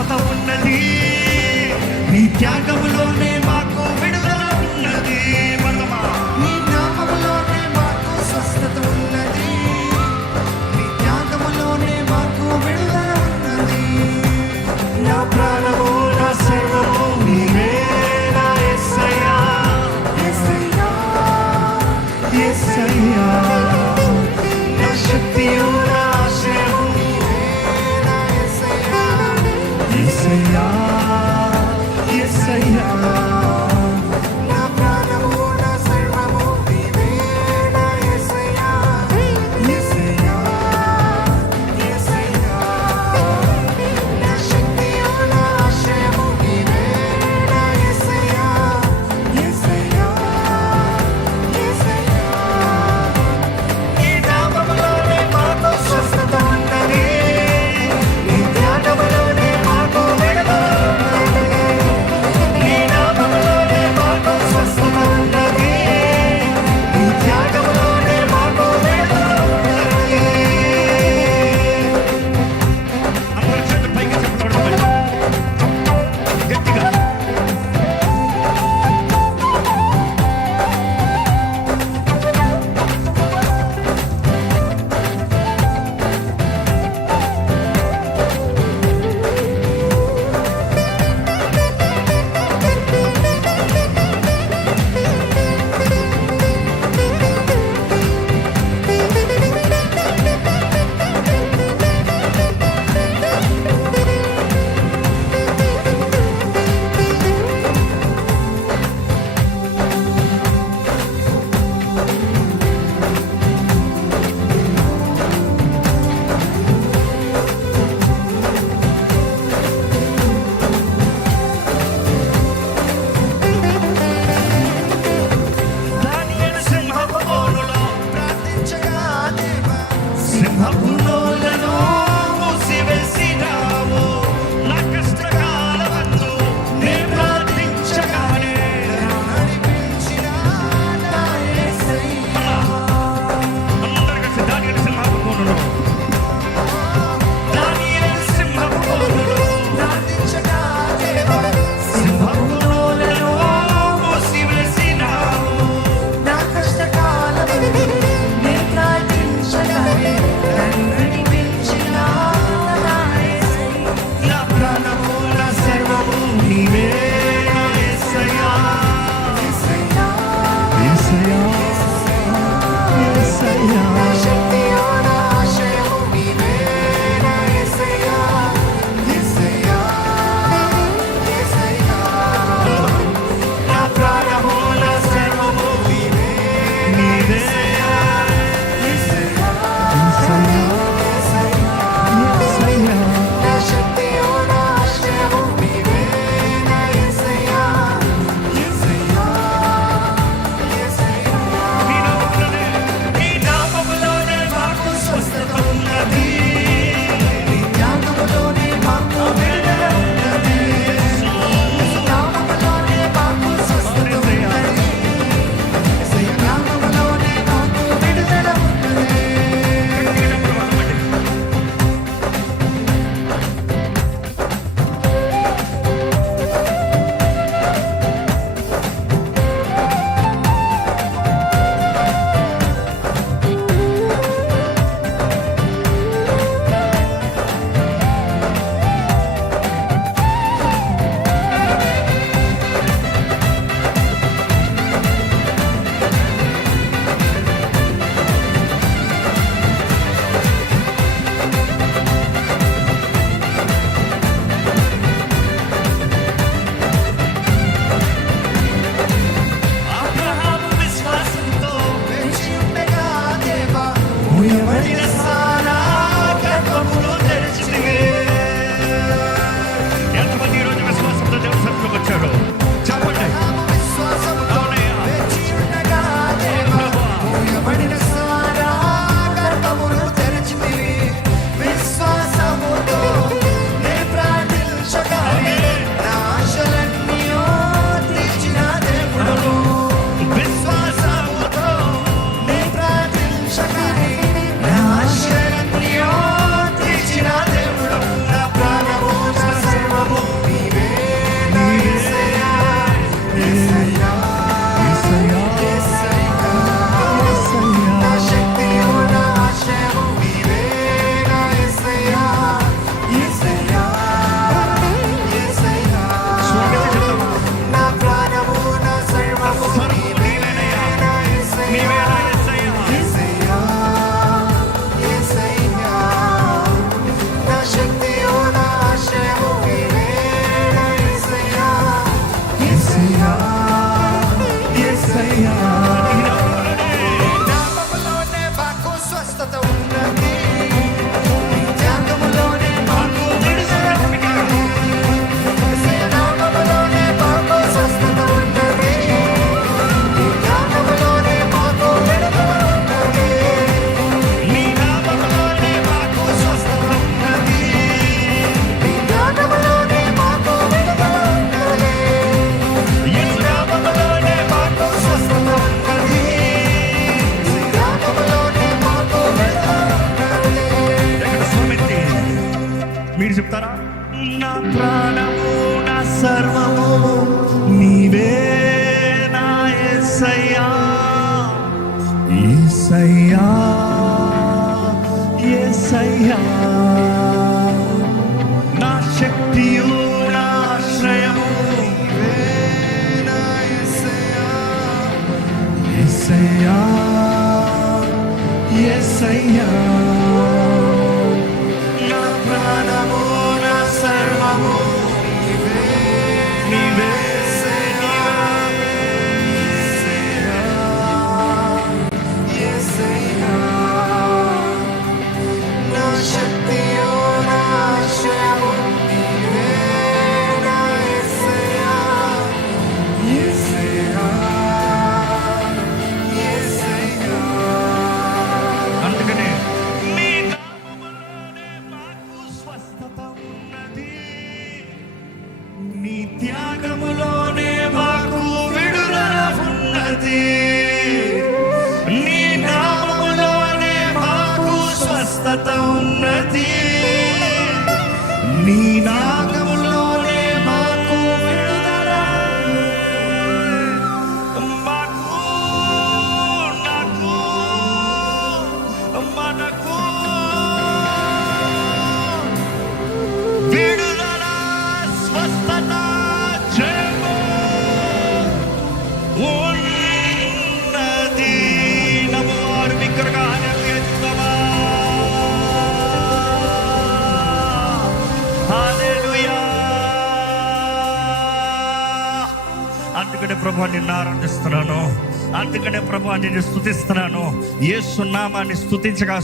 స్వస్థత ఉన్నది, నీ త్యాగములోనే మాకు విడుదల ఉన్నది. నీ నామములోనే మాకు స్వస్థత ఉన్నది, నీ త్యాగములోనే మాకు విడుదల ఉన్నది. నా ప్రాణము నా సర్వము నీవే నా యేసయ్యా, యేసయ్యా, యేసయ్యా. నా శక్తియు నా ఆశ్రయము నీవే నా యేసయ్యా, యేసయ్యా, యేసయ్యా. నా ప్రాణము నా సర్వము నీవే నా యేసయ్యా, యేసయ్యా, యేసయ్యా. నా శక్తియు నా ఆశ్రయము నీవే నా యేసయ్యా, యేసయ్యా, యేసయ్యా. ప్రాణము నా సర్వము నీవే నా యేసయ్యా. యేసయ్యా యేసయ్యా నా శక్తియు నా ఆశ్రయము నీవే నా యేసయ్యా. యేసయ్యా యేసయ్యా నా ప్రాణము నా సర్వము నీవే నీవే యేసయ్యా. నా శక్తియు నా ఆశ్రయము నీవే నా యేసయ్యా. యేసయ్యా యేసయ్యా. అందుకనే నీ నామములోనే మాకు స్వస్థత ఉన్నది, నీ త్యాగములోనే మాకు విడుదల ఉన్నది. నీ నామములోనే మాకు స్వస్థత ఉన్నది, నీ నామములోనే మాకు విడుదల. మాకు నాకు మనకు విడుదల, స్వస్థత, జయము ఉన్నది. నమ్మవారు బిగ్గరగా హల్లెలూయా చెప్తామా? హల్లెలూయా. అందుకనే ప్రభువా నిన్ను ఆరాధిస్తున్నాను, అందుకనే ప్రభువా నిన్ను స్తుతిస్తున్నాను. యేసు నామాన్ని స్తుతించగా